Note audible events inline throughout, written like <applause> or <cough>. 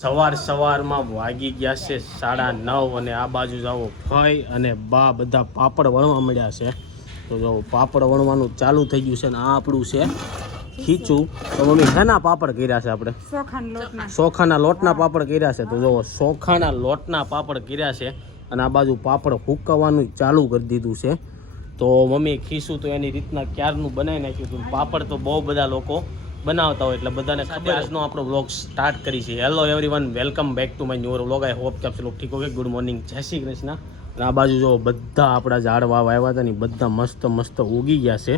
સવાર સવારમાં વાગી ગયા છે સાડા નવ અને આ બાજુ જાઓ ફઈ અને બા બધા પાપડ વણવા મળ્યા છે. તો જો પાપડ વણવાનું ચાલુ થઈ ગયું છે અને આ આપણું છે ખીચું. તો મમ્મી શેના પાપડ કર્યા છે આપણે? સોખાના લોટના. પાપડ કર્યા છે. તો જો ચોખાના લોટના પાપડ કર્યા છે અને આ બાજુ પાપડ હુકવવાનું ચાલુ કરી દીધું છે. તો મમ્મી ખીસું તો એની રીતના ક્યારનું બનાવી નાખ્યું હતું? પાપડ તો બહુ બધા લોકો બનાવતા હોય એટલે બધાને ખબર આજનો આપણો વ્લોગ સ્ટાર્ટ કરી છે. Hello everyone welcome back to my new vlog I hope કે આપ ઠીક ઓકે ગુડ મોર્નિંગ જય શ્રી કૃષ્ણ. અને આ બાજુ જો બધા આપણા ઝાડ વાવ આવ્યા હતા ને બધા મસ્ત મસ્ત ઉગી ગયા છે.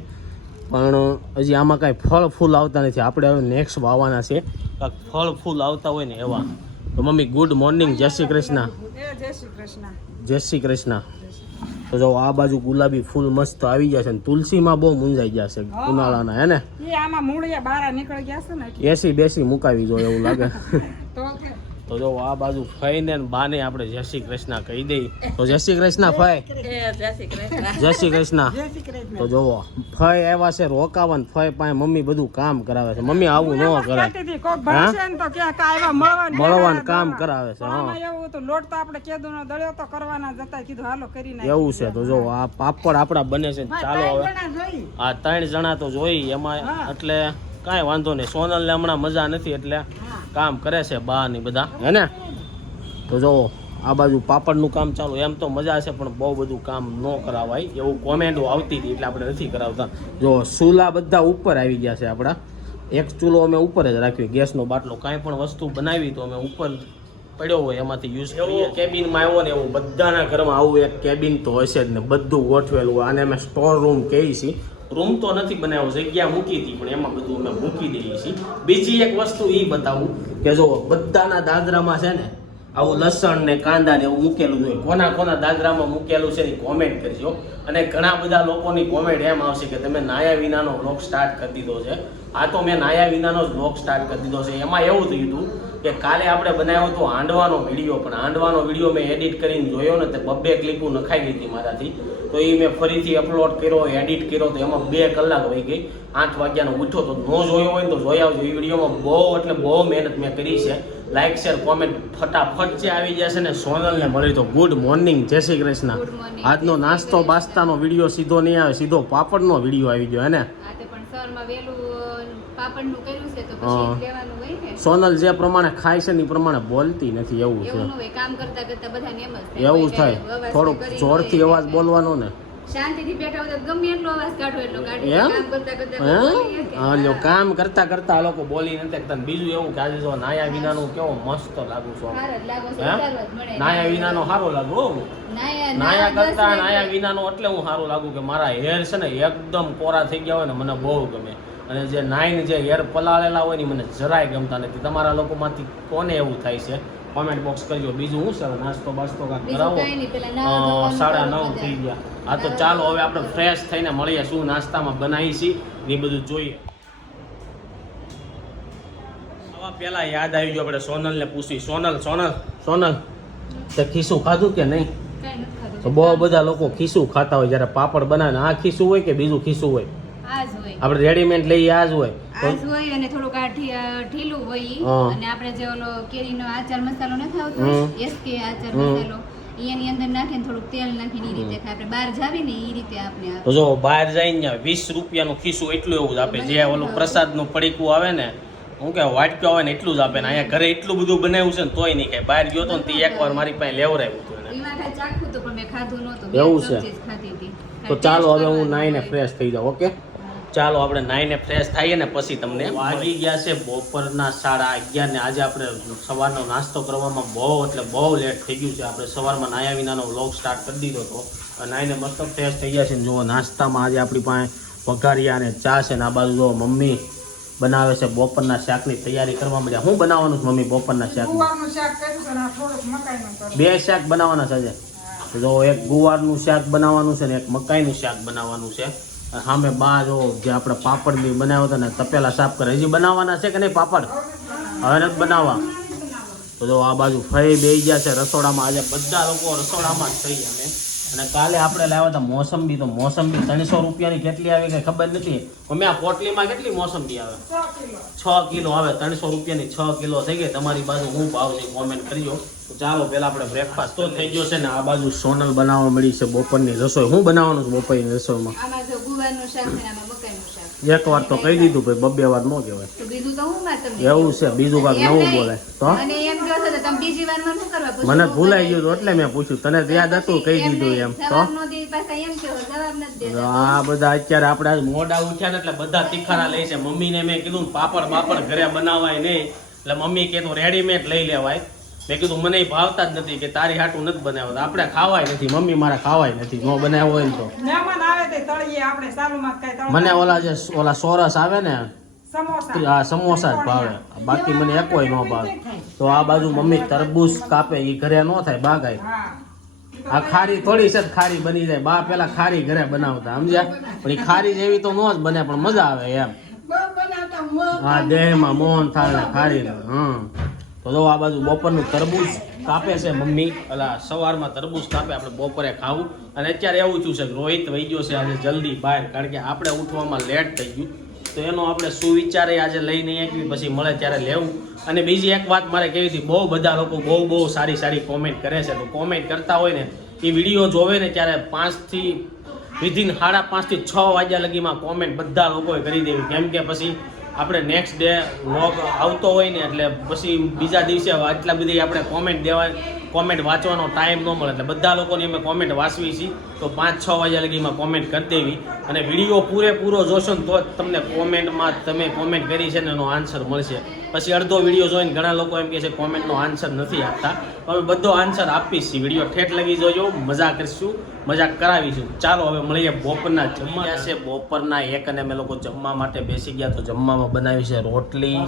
પણ હજી આમાં કાંઈ ફળ ફૂલ આવતા નથી. આપણે હવે નેક્સ્ટ વાવવાના છે. કાંઈક ફળ ફૂલ આવતા હોય ને એવા. તો મમ્મી ગુડ મોર્નિંગ જય શ્રી કૃષ્ણ. જય શ્રી કૃષ્ણ. જય શ્રી કૃષ્ણ. તો જો આ બાજુ ગુલાબી ફૂલ મસ્ત આવી ગયા છે ને તુલસીમાં બહુ મુંજાઈ ગયા છે ઉનાળાના હે ને? એ આમાં મૂળિયા બારા નીકળી ગયા છે ને એસી બેસી મુકાવી જો એવું લાગે. <laughs> તો તો જો આ બાજુ ફઈને ને બાને આપણે જય શ્રી કૃષ્ણ કહી દઈ તો જય શ્રી કૃષ્ણ ફઈ. જય શ્રી કૃષ્ણ. જય શ્રી કૃષ્ણ. તો જોવો ફઈ આવ્યા છે રોકાવા ને ફઈ પાસે મમ્મી બધું કામ કરાવે છે. મમ્મી આવું ન આવ્યા મળવાનું કામ કરાવે છે હા. એવું હતું લોટ તો આપણે કેદુનો તો કરવાના જતા કીધું હાલો એવું છે તો જો આ પાપડ આપણા બને છે ને ચાલો હવે. આ ત્રણ જણા તો જોઈ એમાં એટલે કાંઈ વાંધો નહીં. સોનલને હમણાં મજા નથી એટલે કામ કરે છે બા ની બધા. હે ને? તો જો આ બાજુ પાપડનું કામ ચાલુ. એમ તો મજા છે પણ બહુ બધું કામ ન કરાવાય. એવું કોમેન્ટો આવતી હતી એટલે આપણે નથી કરાવતા. જો ચૂલા બધા ઉપર આવી ગયા છે આપણા. એક ચૂલો અમે ઉપર જ રાખ્યો. ગેસનો બાટલો. કાંઈ પણ વસ્તુ બનાવી તો અમે ઉપર પડ્યો હોય એમાંથી યુઝ કરીએ. કેબિનમાં આવ્યો ને એવું. બધાના ઘરમાં આવું એક કેબિન તો હશે જ ને. બધું ગોઠવેલું આને અમે સ્ટોર રૂમ કહીએ છીએ. રૂમ તો નથી બનાવ્યો, જગ્યા મૂકી હતી, પણ એમાં બધું અમે મૂકી દઈએ છીએ બીજી એક વસ્તુ એ બતાવું કે જો બધાના દાદરામાં છે ને, આવું લસણ ને કાંદા ને એવું મૂકેલું હોય, કોના કોના દાદરામાં મૂકેલું છે એ કોમેન્ટ કરજો. અને ઘણા બધા લોકોની કોમેન્ટ એમ આવશે કે તમે નાયા વિનાનો બ્લોગ સ્ટાર્ટ કરી દીધો છે. આ તો મેં નાયા વિનાનો જ બ્લોગ સ્ટાર્ટ કરી દીધો છે. એમાં એવું થયું હતું કે કાલે આપણે બનાવ્યો હતો હાંડવાનો વીડિયો પણ હાંડવાનો વીડિયો મેં એડિટ કરીને જોયો ને, તે બબ્બે ક્લિપો નખાઈ ગઈ હતી મારાથી. તો એ મેં ફરીથી અપલોડ કર્યો એડિટ કર્યો તો એમાં બે કલાક વહી ગઈ. આઠ વાગ્યાનો ઉઠો તો ન જોયો હોય ને તો જોઈ આવજો. એ વિડીયોમાં બહુ એટલે બહુ મહેનત મેં કરી છે. લાઇક શેર કોમેન્ટ ફટાફટ જે આવી જશે ને સોનલને મળી તો ગુડ મોર્નિંગ જય શ્રી કૃષ્ણ. આજનો નાસ્તો બાસ્તાનો વીડિયો સીધો નહીં આવે સીધો પાપડનો વીડિયો આવી ગયો હે ને? તે વેલું પાપડનું કર્યું છે તો પછી લેવાનું હોય ને. સોનલ જે પ્રમાણે ખાય છે ને એ પ્રમાણે બોલતી નથી એવું છે. એવું હોય કામ કરતા કરતા બધાને એમ જ થાય. એવું થાય. થોડુંક જોરથી અવાજ બોલવાનો ને. શાંતિથી બેઠા હોય તો ગમે એટલો અવાજ કાઢો એટલો કાઢી એમ? કામ કરતા કરતા હે? બોલી હા કામ કરતા કરતા આ લોકો બોલી નથી તને બીજું એવું કે આજે જો નાયા વિનાનું કેવો મસ્ત લાગુ છું નાયા વિનાનો સારો લાગુ નાયા- કરતા. નાયા વિનાનો એટલે હું સારું લાગુ કે મારા હેર છે ને એકદમ કોરા થઈ ગયા હોય ને મને બહુ ગમે. અને જે નાઈને જે હેર પલાળેલા હોય ને મને જરાય ગમતા નથી. તમારા લોકોમાંથી કોને એવું થાય છે? કોમેન્ટ બોક્સ કરજો. બીજું હું હવે નાસ્તો બાસ્તો કાંઈક કરાવો? સાડા નવ થઈ ગયા. હા તો ચાલો હવે આપણે ફ્રેશ થઈને મળીએ. શું નાસ્તામાં બનાવી છીએ એ બધું જોઈએ. આવા પહેલાં યાદ આવી ગયો આપણે સોનલને પૂછી સોનલ સોનલ સોનલ તે ખીસું ખાધું કે નહીં. તો બહુ બધા લોકો ખીસું ખાતા હોય. જ્યારે પાપડ બનાવે આ ખીસું હોય કે બીજું ખીસું હોય? આપણે રેડીમેડ લઈએ આ જ હોય. આજ હોય અને થોડુંક આ ઢીલું હોય. અને આપણે જે ઓલો કેરીનો આચાર મસાલો નથી આવતો. SK આચાર મસાલો એની અંદર નાખીને થોડુંક તેલ નાખીને એ રીતે આપણે બહાર જાવી ને એ રીતે આપણે જો બહાર જઈને વીસ રૂપિયાનું ખીસું એટલું એવું જ આપે. જે ઓલું પ્રસાદનું પડીકું આવે ને હું કે વાટક્યો આવે ને એટલું જ આપે ને. અહીંયા ઘરે એટલું બધું બનાવ્યું છે ને તોય નહીં ખાય. બહાર ગયો તો ને તે એકવાર મારી પાસે લેવરાવ્યું હતું એવું છે? તો ચાલો હવે હું નાઈને ફ્રેશ થઈ જાઉં ઓકે? ચાલો આપણે નાઈને ફ્રેશ થઈએ ને પછી તમને વાગી ગયા છે બપોરના સાડા અગિયાર ને આજે આપણે સવારનો નાસ્તો કરવામાં બહુ એટલે બહુ લેટ થઈ ગયું છે. આપણે સવારમાં નાયા વિનાનો વ્લોગ સ્ટાર્ટ કરી દીધો હતો અને નાઈને મસ્ત ફ્રેશ થઈ ગયા છે. ને જુઓ નાસ્તામાં આજે આપણી પાસે વઘારિયા અને ચા છે ને આ બાજુ જુઓ મમ્મી બનાવે છે બપોરના શાકની તૈયારી કરવા માંડ્યા. હું બનાવવાનું છે મમ્મી બપોરના શાક ગુવારનું શાક કર્યું છે ને આ થોડુંક મકાઈનું કર્યું. બે શાક બનાવવાના છે આજે? જો એક ગુવારનું શાક બનાવવાનું છે ને એક મકાઈનું શાક બનાવવાનું છે. સામે બા જો જે આપણે પાપડ બી બનાવ્યો હતો ને, તપેલા સાફ કરે. હજી બનાવવાના છે કે નહીં પાપડ? હવે નથી બનાવવા. તો જો આ બાજુ ફઈ બે ગયા છે રસોડામાં. આજે બધા લોકો રસોડામાં જ થઈ અમે અને કાલે આપણે લાવ્યા હતા મોસંબી. તો મોસંબી ત્રણસો રૂપિયાની કેટલી આવી કંઈ ખબર નથી. અમે આ પોટલીમાં કેટલી મોસંબી આવે? છ કિલો આવે. ત્રણસો રૂપિયાની છ કિલો થઈ ગઈ. તમારી બાજુ હું ભાવ છે કોમેન્ટ કરજો. ચાલો પેલા આપણે બ્રેકફાસ્ટ તો થઈ ગયો છે ને આ બાજુ સોનલ બનાવવા મળી છે બપોરની રસોઈ. હું બનાવવાનું છું બપોરની રસોઈમાં? એક વાર તો કહી દીધું ભાઈ બબ્બે વાર નો કહેવાય. એવું છે બીજું ભાગ નવું બોલે તો? મને ભૂલાઈ ગયું હતું એટલે મેં પૂછ્યું. તને યાદ હતું કહી દીધું એમ. તો. આ બધા અત્યારે આપણે મોડા ઉઠ્યા ને એટલે બધા તીખારા લે છે. મમ્મીને મેં કીધું પાપડ બાપડ ઘરે બનાવાય નહીં. એટલે મમ્મી કે તું રેડીમેડ લઈ લેવાય. મેં કીધું મને ભાવતા જ નથી કે તારી હાટું નથી બનાવ્યો. આપણે ખાવાય નથી મમ્મી મારે ખાવાય નથી. નો બનાવ્યો હોય ને તો. મહેમાન આવે તે તળીએ આપણે સાલુમાં કઈ મને ઓલા જે ઓલા સોરસ આવે ને હા આ સમોસા જ ભાવે. બાકી મને એકોય ન ભાવે. તો આ બાજુ મમ્મી તરબૂચ કાપે એ ઘરે ન થાય બાગાય. આ ખારી થોડી છે જ ખારી બની જાય. બા પેલા ખારી ઘરે બનાવતા સમજ્યા? પણ એ ખારી જેવી તો ન જ બને પણ મજા આવે એમ. હા દેહમાં મોહન થાળ ને ખારી હા. હમ તો જો આ બાજુ બપોરનું તરબૂચ કાપે છે મમ્મી, અલા સવારમાં તરબૂચ કાપે, આપણે બપોરે ખાવું. અને અત્યારે એવું થયું છે કે રોહિત વહી ગયો છે આજે જલ્દી બહાર, કારણ કે આપણે ઉઠવામાં લેટ થઈ ગયું. તો એનો આપણે સુવિચારે આજે લઈ નહીં આવી પછી મળે ત્યારે લેવું. અને બીજી એક વાત મારે કહેવી હતી, બહુ બધા લોકો બહુ બહુ સારી સારી કોમેન્ટ કરે છે. તો કોમેન્ટ કરતા હોય ને, એ વીડિયો જોવે ને ત્યારે પાંચથી વિધિન સાડા પાંચથી છ વાગ્યા લગીમાં કોમેન્ટ બધા લોકોએ કરી દેવી. કેમ કે પછી આપણે નેક્સ્ટ ડે વ્લોગ આવતો હોય ને એટલે પછી બીજા દિવસે આટલા બધી આપણે કોમેન્ટ દેવા કોમેન્ટ વાંચવાનો ટાઈમ ન મળે. એટલે બધા લોકોની અમે કોમેન્ટ વાંચવી છીએ તો પાંચ છ વાગ્યા લગીમાં કોમેન્ટ કરી દેવી. અને વીડિયો પૂરેપૂરો જોશો ને તો જ તમને કોમેન્ટમાં તમે કોમેન્ટ કરી છે ને એનો આન્સર મળશે. પછી અડધો વીડિયો જોઈને ઘણા લોકો એમ કહે છે કોમેન્ટનો આન્સર નથી આપતા. તો અમે બધો આન્સર આપીશ વીડિયો. ઠેઠ લગી જોજો. મજા કરશું. મજા કરાવીશું. ચાલો હવે મળીએ બપોરના જમવા. છે બપોરના. એક અને અમે લોકો જમવા માટે બેસી ગયા તો જમવામાં બનાવી છે રોટલી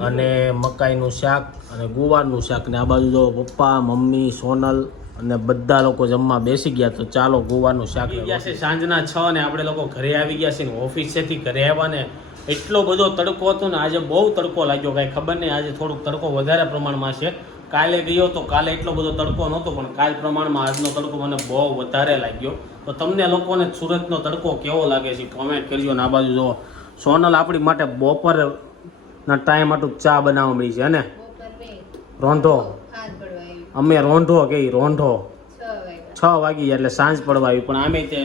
અને મકાઈનું શાક અને ગુવારનું શાક. ને આ બાજુ જો પપ્પા મમ્મી સોનલ અને બધા લોકો જમવા બેસી ગયા તો ચાલો ગુવારનું શાક ગયા છે સાંજના છ ને આપણે લોકો ઘરે આવી ગયા છે ને ઓફિસેથી ઘરે આવ્યા ને એટલો બધો તડકો હતો ને આજે બહુ તડકો લાગ્યો કાંઈ ખબર નહીં. આજે થોડુંક તડકો વધારે પ્રમાણમાં છે. કાલે ગયો તો કાલે એટલો બધો તડકો નહોતો, પણ કાલ પ્રમાણમાં આજનો તડકો મને બહુ વધારે લાગ્યો. તો તમને લોકોને સુરતનો તડકો કેવો લાગે છે? કોમેન્ટ કરજો ને આ બાજુ જો સોનલ આપણી માટે બપોરના ટાઈમ આટલું ચા બનાવવા મળી છે ને? રોંઢો. અમે રોંઢો કે રોંઢો. છ. વાગી એટલે સાંજ પડવા આવી. પણ આમે તે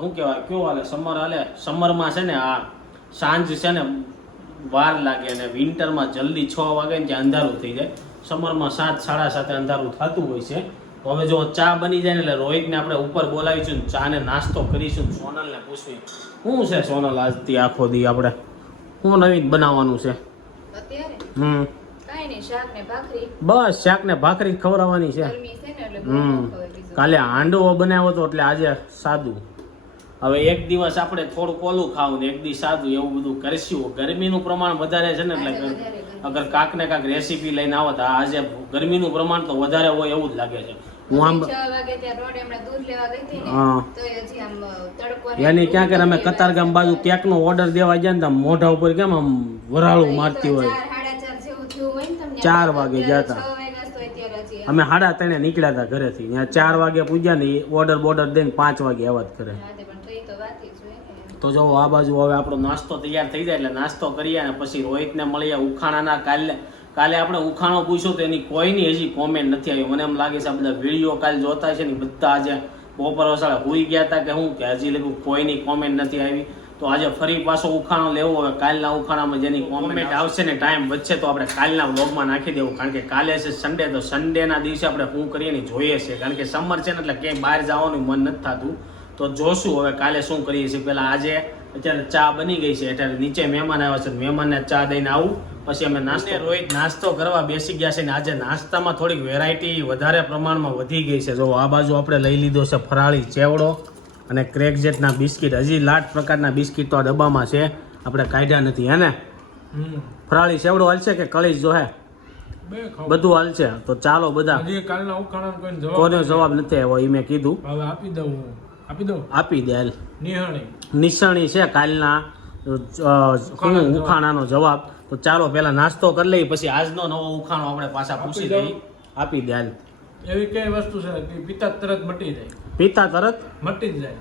શું કહેવાય, કયો હાલે? સમર હાલે? સમરમાં છે ને આ સાંજ છે ને વાર લાગે અને વિન્ટરમાં જલ્દી છ વાગે ને ત્યાં અંધારું થઈ જાય. સમરમાં સાત સાડા સાતે અંધારું થતું હોય છે. તો હવે જો ચા બની જાય ને એટલે રોહિતને આપણે ઉપર બોલાવીશું ને ચા નાસ્તો કરીશું સોનલને પૂછવી શું છે સોનલ આજથી આખો દી આપણે? શું નવીન બનાવવાનું છે? હમ. બસ શાક ને ભાખરી ખવડાવવાની છે. હમ. કાલે હાંડવો બનાવ્યો હતો એટલે આજે સાદું. હવે એક દિવસ આપણે થોડુંક ઓલું ખાવું ને એક દિવસ સાદું એવું બધું કરશું. ગરમીનું પ્રમાણ વધારે છે ને એટલે. અગર કાંક ને કાંક રેસીપી લઈને આવો તો આજે ગરમીનું પ્રમાણ તો વધારે હોય એવું જ લાગે છે. હું આમ છ વાગે ત્યાં રોડે હમણાં દૂધ લેવા ગઈ હતી ને, હા. તોય હજી આમ તડકો ને યાની ક્યાં કે અમે કતારગામ બાજુ કેકનો ઓર્ડર દેવા ગયા ને મોઢા ઉપર કેમ આમ વરાળું મારતી હોય. ચાર, વાગે અત્યારે ગયા હતા. છ વાગ્યા તો અત્યારે હજી અમે સાડા ત્રણે નીકળ્યા હતા ઘરેથી. ત્યાં ચાર વાગે પૂજ્યા ને ઓર્ડર બોર્ડર દઈને પાંચ વાગે આવા જ કરે રાતે પણ થઈ તો વાત જ હોય ને. તો જો આ બાજુ હવે આપણો નાસ્તો તૈયાર થઈ જાય એટલે નાસ્તો કરીએ અને પછી રોહિતને મળીએ ઉખાણાના કાલે. કાલે આપણે ઉખાણો પૂછ્યું તો એની કોઈની હજી કોમેન્ટ નથી આવી. મને એમ લાગે છે આ બધા વીડિયો કાલે જોતા છે ને બધા આજે બપોર વસાડે હોઈ ગયા હતા કે હું? કે હજી લગું કોઈની કોમેન્ટ નથી આવી. તો આજે ફરી પાછો ઉખાણો લેવો. હવે કાલના ઉખાણામાં જેની કોમેન્ટ આવશે. ને ટાઈમ વચ્ચે તો આપણે કાલના વ્લોગમાં નાખી દેવું. કારણ કે કાલે છે સન્ડે તો સન્ડેના દિવસે આપણે શું કરીએ ને જોઈએ છે. કારણ કે સમર છે ને એટલે ક્યાંય બહાર જવાનું મન નથી થતું. તો જોશું હવે કાલે શું કરીએ છીએ. પહેલાં આજે અત્યારે ચા બની ગઈ છે. એટલે નીચે મહેમાન આવ્યા છે. મહેમાનને ચા દઈને આવું. પછી અમે નાસ્તો રોહિત. નાસ્તો કરવા બેસી ગયા છે ને આજે નાસ્તામાં થોડીક વેરાયટી વધારે પ્રમાણમાં વધી ગઈ છે. જો આ બાજુ આપણે લઈ લીધો છે ફરાળી ચેવડો અને ક્રેકજેટના બિસ્કિટ. હજી લાટ પ્રકારના બિસ્કિટ તો આ ડબ્બામાં છે. આપણે કાઢ્યા નથી હે ને? ફરાળી ચેવડો હાલશે કે કળી જો હે? બધું હાલશે. તો ચાલો બધા. કોને જવાબ નથી. આવ્યો એ મેં કીધું. આપી દઉં. આપી દો આપી દે હાલ. નિહાળી. નિશાણી છે કાલના શું ઉખાણાનો જવાબ. તો ચાલો પહેલા નાસ્તો કરી લઈએ પછી આજનો નવો ઉખાણો આપણે પાછા પૂછી દઈએ આપી દે હાલ. એવી કઈ વસ્તુ છે કે પિતા તરત મટી જાય? પિતા તરત? મટી જાય.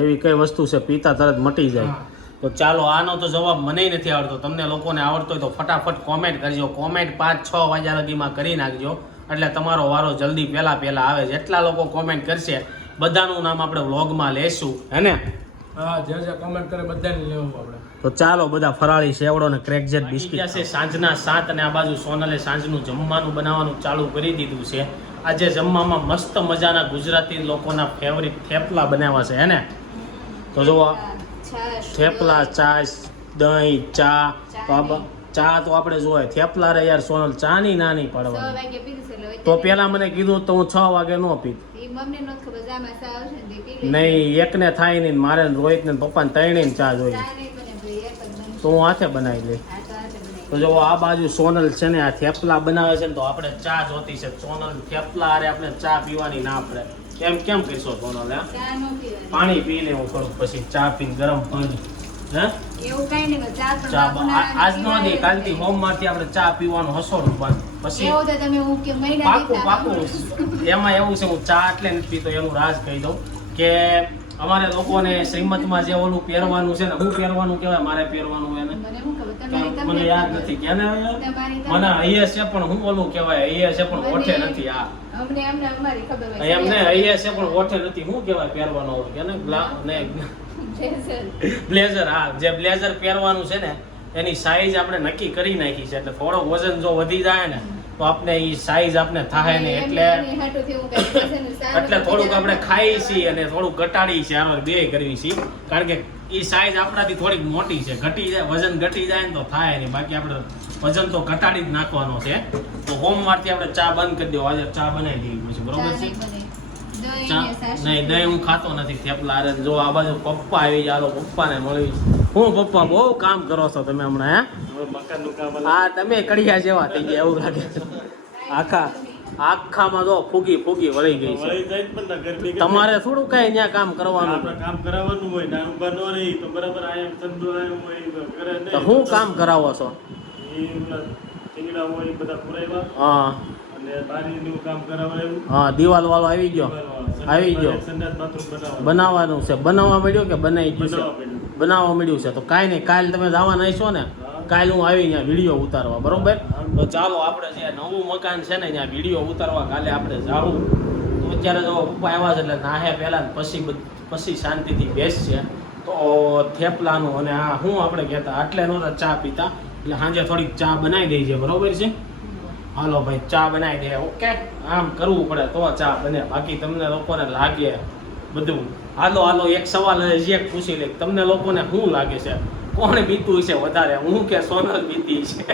એવી કઈ વસ્તુ છે પિતા તરત મટી જાય. તો ચાલો આનો તો જવાબ મને નથી આવડતો. તમને લોકોને આવડતો હોય તો ફટાફટ કોમેન્ટ કરજો. કોમેન્ટ પાંચ છ વાગ્યા લગીમાં કરી નાખજો. એટલે તમારો વારો જલ્દી પહેલાં પહેલાં આવે. જેટલા લોકો કોમેન્ટ કરશે બધાનું નામ આપણે વ્લોગમાં લેશું હે ને? હા જે જે કમેન્ટ કરે બધાને લેવું આપણે. તો ચાલો બધા ફરાળી સેવડો ને ક્રેકજેટ બિસ્કિટ છે? સાંજના સાત અને આ બાજુ સોનલે સાંજનું જમવાનું બનાવવાનું ચાલુ કરી દીધું છે. આજે જમવામાં મસ્ત મજાના ગુજરાતી લોકોના ફેવરિટ થેપલા બનાવ્યા છે હે ને? તો જુઓ થેપલા ચા દહીં. ચા. બ- ચા તો આપણે જોઈએ થેપલા રે યાર સોનલ ચા ની નાની પાડવાની. તો પેલા મને કીધું તો હું છ વાગે ન પી નહીં એકને થાય નહીં મારે રોહિત ને પપ્પા ને ત્રણેય ચા જોઈએ. તો હું હાથે બનાવી લઈ તો જો આ બાજુ સોનલ છે ને આ થેપલા બનાવે છે ને તો આપણે ચા જોતી છે. સોનલ થેપલા અરે આપણે ચા પીવાની ના પડે. કેમ કેમ પીશો સોનલ હે. પાણી પી લેવું થોડુંક પછી ચા પીને ગરમ પાણી હે? એવું કાંઈ નહીં, ચા પણ આજ નો હાથની દી કાલથી માંથી આપણે ચા પીવાનું હસોડું બંધ. પછી એવો તો તમે હું કે મહિના પાકું પાકું. એમાં એવું છે હું ચા એટલે નથી પીતો એનું રાજ કહી દઉં કે અમારે લોકોને શ્રીમતમાં જે ઓલું પહેરવાનું છે ને હું પહેરવાનું કહેવાય મારે પહેરવાનું એને. મને યાદ નથી. તમારી મને અહીંયા છે પણ હું ઓલું કહેવાય અહીંયા છે પણ ઓઠે નથી આ. એમને હોય. છે પણ ઓઠે નથી. હું કહેવાય પહેરવાનો હોય કે ને બ્લેઝર. હા. જે બ્લેઝર પહેરવાનું છે ને એની સાઈઝ આપણે નક્કી કરી નાખી છે. એટલે થોડો વજન જો વધી જાય ને તો આપણે એ સાઈઝ આપણે થાય ને એટલે એટલે થોડુંક આપણે. ખાઈ છીએ અને થોડુંક ઘટાડી છે આમાં બે કરવી છે કારણ કે એ સાઈઝ આપણાથી થોડીક મોટી છે ઘટી જાય વજન ઘટી જાય ને તો થાય નહીં. બાકી આપણે વજન તો ઘટાડી જ નાખવાનો છે. તો હોમવારથી આપણે ચા બંધ કરી દો આજે ચા બનાવી દેવી પછી બરોબર છે? નહીં દહીં હું ખાતો નથી થેપલા અરે જો આ બાજુ પપ્પા આવી જાય પપ્પાને મળી હું પપ્પા બહુ કામ કરો છો તમે હમણાં હે? હા તમે કડિયા જેવા થઈ ગયા એવું લાગે આખા? આખામાં જો ફૂગી ફૂગી વળી ગઈ છે. તમારે થોડું કઈ ત્યાં કામ કરવાનું કામ કરાવવાનું હોય ના ઊભા નો નહીં તો બરાબર આ એમ ધંધો આયો હોય તો કરે તો હું કામ કરાવો છો? ટીંગડા હોય બધા પુરાવ્યા હા. હા દિવાલ વાળો આવી ગયો. આવી ગયો. બનાવવાનું. બનાવવાનું છે. બનાવવા મળ્યો કે બનાવી ગયું છે? બનાવવા મળ્યું. છે. તો કાંઈ નહીં કાલ તમે જવાના છો ને કાલ હું આવી ત્યાં વીડિયો ઉતારવા બરોબર? તો ચાલો આપણે જે નવું મકાન છે ને ત્યાં વીડિયો ઉતારવા કાલે આપણે જાવું તો અત્યારે જો પપ્પા આવ્યા છે એટલે નાહે પહેલાં ને પછી પછી શાંતિથી બેસશે. તો થેપલાનું અને આ હું આપણે કહેતા આટલે નહોતા ચા પીતા. એટલે સાંજે થોડીક ચા બનાવી દઈએ બરોબર છે? હાલો ભાઈ ચા બનાવી દે. ઓકે? આમ કરવું પડે તો ચા બને. બાકી તમને લોકોને લાગે બધું. હાલો હાલો એક સવાલ હજી એક પૂછી લે તમને લોકોને શું લાગે છે? કોણ બીતું છે વધારે? હું કે સોનલ બીતી છે?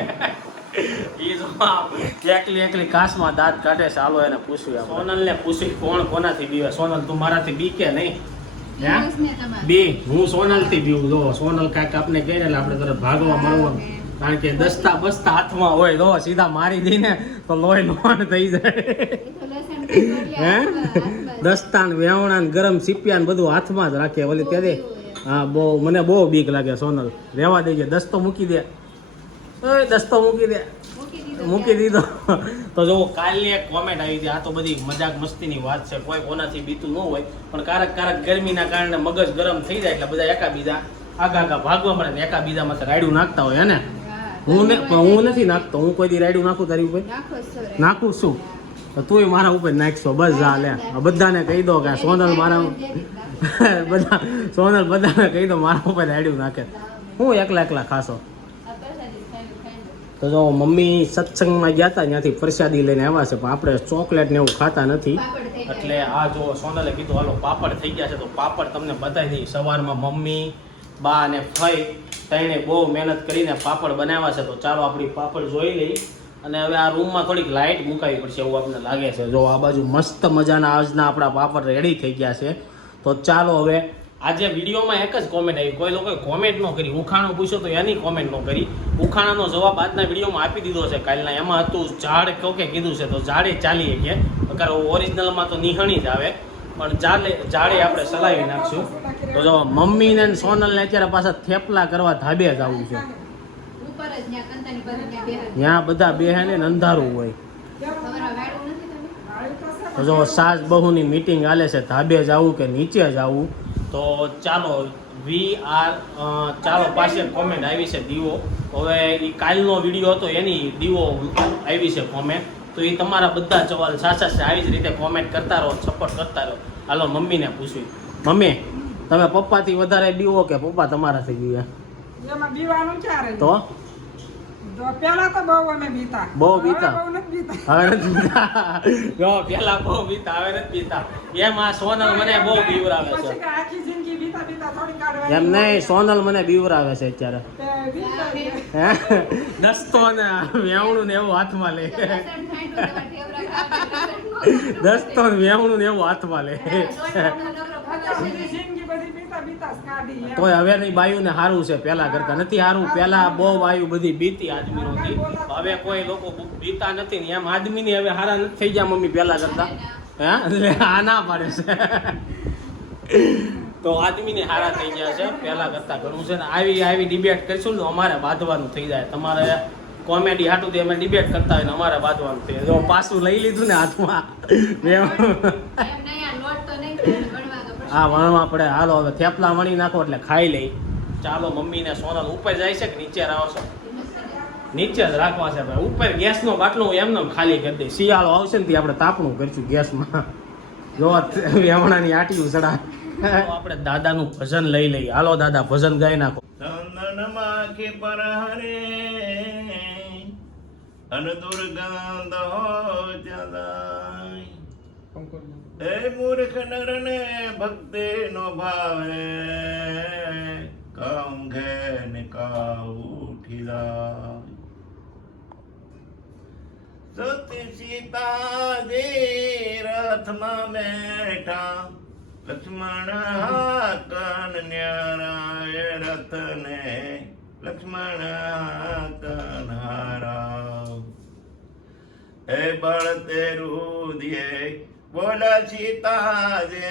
એકલી એકલી કાસમાં દાંત કાઢે છે. હાલો એને પૂછ્યું સોનલ ને પૂછ્યું કોણ કોનાથી બીવે? સોનલ તું મારાથી બીકે નહીં? હે? દિવસ ને તમારે. બી. હું સોનલથી બીવું. જો સોનલ કાંઈક આપણે કહે એટલે આપણે તરત ભાગવા મળવાનું. કારણ કે દસ્તા બસ્તા હાથમાં હોય તો સીધા મારી દઈને તો લોહી લોહણ થઈ જાય. હે? હાથમાં- ને દસ્તાન વેવણા ને ગરમ સીપિયા ને બધું હાથમાં જ રાખે. ઓલી ત્યારે હા બહુ મને બહુ બીક લાગે સોનલ. રહેવા દેજે દસ્તો મૂકી દે. એ દસ્તો મૂકી દે. મૂકી દીધો મૂકી દીધો. તો જો કાલની એક કોમેન્ટ આવી હતી આ તો બધી મજાક મસ્તીની વાત છે કોઈ કોનાથી બીતું ન હોય પણ કારક કારક ગરમીના કારણે મગજ ગરમ થઈ જાય એટલે બધા એકાબીજા આગા આગા ભાગવા મળે ને એકાબીજામાં રાયડું નાખતા હોય ને? હું હું નથી નાખતો હું કોઈ દી રાયડું નાખું તારી ઉપર? નાખો છો તો તુંય મારા ઉપર નાખશો બસ જા લે. આ બધાને કહી દો કે સોનલ મારા <laughs> બધા સોનલ બધાને કહી દો, મારા ઉપર રાયડું નાખે. હું એકલા એકલા લો. તો જો મમ્મી સત્સંગમાં ગયા હતા, ત્યાંથી પ્રસાદી લઈને આવ્યા છે, પણ આપણે ચોકલેટ ને એવું ખાતા નથી. એટલે આ જો સોનલે કીધું, હાલો, પાપડ થઈ ગયા છે. તો પાપડ તમને બતાવી દઈ સવારમાં મમ્મી, બા અને ફઈ તેણે બહુ મહેનત કરીને પાપડ બનાવ્યા છે. તો ચાલો આપણી પાપડ જોઈ લઈ. અને હવે આ રૂમમાં થોડીક લાઇટ મુકાવી પડશે એવું આપણને લાગે છે. જો આ બાજુ મસ્ત મજાના આજના આપણા પાપડ રેડી થઈ ગયા છે. તો ચાલો હવે આજે વિડીયોમાં એક જ કોમેન્ટ આવી. કોઈ લોકોએ કોમેન્ટ ન કરી. ઉખાણો પૂછ્યો તો એની કોમેન્ટ ન કરી. ઉખાણાનો જવાબ આજના વિડીયોમાં આપી દીધો છે. કાલના એમાં હતું ઝાડ કોકે કીધું છે તો ઝાડે ચાલીએ કે. અગર ઓરિજિનલમાં તો નિહણી જ આવે. પણ ચાલે ઝાડે આપણે ચલાવી નાખશું. તો જો મમ્મી ને સોનલ અત્યારે પાછા થેપલા કરવા ધાબે જ આવું છે. ત્યાં બધા બેહે ને અંધારું હોય તમારા વાળું નથી તમે? તો જો સાસ બહુની મીટિંગ હાલે છે ધાબે જવું કે નીચે જવું? તો ચાલો વી આર ચાલો પાસે કોમેન્ટ આવી છે દીવો. હવે એ કાલનો વીડિયો હતો એની દીવો આવી છે કોમેન્ટ તો એ તમારા બધા સવાલ સાચા છે આવી જ રીતે કોમેન્ટ કરતા રહો સપોર્ટ કરતા રહો. હાલો મમ્મીને પૂછ્યું મમ્મી તમે પપ્પાથી વધારે દીવો કે પપ્પા તમારાથી દીવે? તો? પેલા તો બહુ અમે બીતા. બહુ બીતા. હવે બીતા? જો પેલા બહુ પીતા હવે નથી પીતા એમાં સોનલ મને બહુ બીવરાવે છે. આખી જિંદગી બીતા બીતા થોડી કાઢવાની એમ નહીં સોનલ મને બીવરાવે છે અત્યારે. બીતા દસ્તો ને વેવણું ને એવું હાથમાં લે. <laughs> દસ્તો ને વેવણું ને એવું હાથમાં લે. <laughs> તોય હવેની બાયુને સારું છે પેલા કરતા. નથી સારું પેલા બહુ બાયુ બધી બીતી આદમીનોથી હવે કોઈ લોકો બીતા નથી ને એમ આદમીની હવે હારા નથી થઈ ગયા મમ્મી પેલા કરતા. હે? એટલે આ ના પાડે છે. તો આદમીને હારા થઈ ગયા છે પેલા કરતા કરવું છે ને. આવી આવી ડિબેટ કરીશું ને અમારે બાંધવાનું થઈ જાય. તમારે કોમેડી હાટું અમે ડિબેટ કરતા હોય ને અમારે બાંધવાનું થઈ જાય. જો પાછું લઈ લીધું ને હાથમાં વેવણું. એમ નહીં આ લોટ તો નહીં ખાય, ગણવા તો પડશે. આ વણવા પડે હાલો હવે થેપલા વણી નાખો એટલે ખાઈ લઈ. ચાલો મમ્મીને સોનલ ઉપર જાય છે કે નીચે રહો નીચે જ રાખવા છે ભાઈ. ઉપર ગેસનો બાટલો હું એમને ખાલી કરી દઈશ. શિયાળો આવશે ને તે આપણે તાપણું કરીશું ગેસમાં. જો વેવણાની આટીયું ચડા આપણે દાદાનું ભજન લઈ લઈએ. હાલો દાદા, ભજન ગાઈ નાખો. ચંદન માખી પર અન દુર્ગંધ જલાય એ મૂર્ખ નર ને ભક્તિ નો ભાવે, કામ ઘે ને કાઉ ઉઠી જાય સતી સીતાજી રથમાં બેઠા, લક્ષ્મણ કન ન્યારાય રથને, લક્ષ્મણ કન હારા. એ બળ તે દિયે બોલા સીતાજે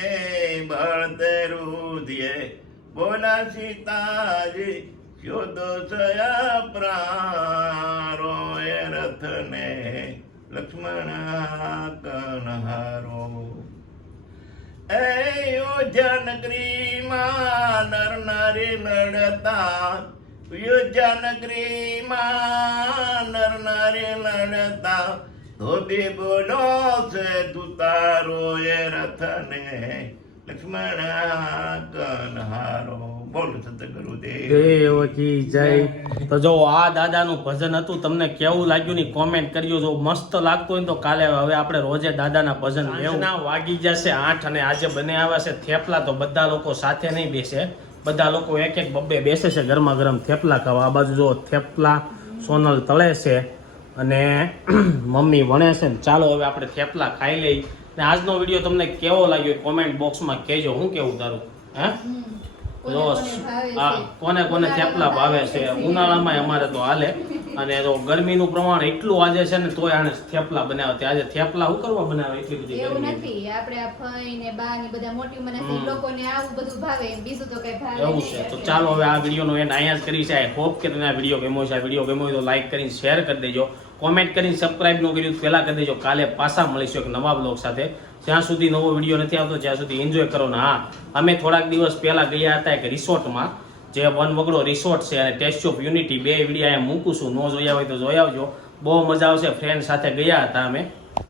બળ રુધિયે બોલા સીતાજી શોધો સયા પ્રારો એ રથને લક્ષ્મણ કનહારો. એ યોજનગરીમાં નર નારી લડતા યોજનગરીમાં નર નારી લડતા ધોબી બોલો છે તુતારો એ રથને લક્ષ્મણ કનહારો. બોલ સતગુરુદેવ દેવ કી જય. તો જો આ દાદાનું ભજન હતું તમને કેવું લાગ્યું ની કોમેન્ટ કરજો. જો મસ્ત લાગતું હોય ને તો કાલે હવે આપણે રોજે દાદાના ભજન લેવું. વાગી જશે આઠ અને આજે બને આવ્યા છે થેપલા તો બધા લોકો સાથે નહીં બેસે. બધા લોકો એક એક બબ્બે બેસે છે ગરમા ગરમ થેપલા ખાવા. આ બાજુ જો થેપલા સોનલ તળે છે. અને <clears throat> મમ્મી વણે છે ને ચાલો હવે આપણે થેપલા ખાઈ લઈ. ને આજનો વીડિયો તમને કેવો લાગ્યો કોમેન્ટ બોક્સમાં કહેજો. હું કેવું તારું? હે. કોને કોને થેપલા ભાવે છે? ઉનાળામાં અમારે તો હાલે. અને જો ગરમીનું પ્રમાણ એટલું આજે છે ને તોય આને થેપલા બનાવે. આજે થેપલા શું કરવા બનાવે એટલી બધી એવું નથી. આપણે આ ફઈ ને બા ને બધા મોટી મને લોકોને આવું બધું ભાવે બીજું તો કઈ ભાવે એવું છે. તો ચાલો હવે આ વિડીયોનો એન્ડ અહીંયા જ કરી છે. આઈ હોપ કે તમને આ વીડિયો ગમ્યો છે. આ વીડિયો ગમ્યો તો લાઈક કરીને શેર કરી દેજો. કોમેન્ટ કરીને સબસ્ક્રાઇબ ન કર્યું પહેલાં કરી દેજો. કાલે પાછા મળીશું એક નવા બ્લોગ સાથે. જ્યાં સુધી નવો વીડિયો નથી આવતો જ્યાં સુધી એન્જોય કરો. ને હા, અમે થોડાક દિવસ પહેલાં ગયા હતા એક રિસોર્ટમાં, જે વન વગડો રિસોર્ટ છે અને ટેસ્ટ ઓફ યુનિટી બે વીડિયો અહીંયા મૂકું છું. ન જોયા હોય તો જોઈ આવજો. બહુ મજા આવશે. ફ્રેન્ડ સાથે ગયા હતા અમે.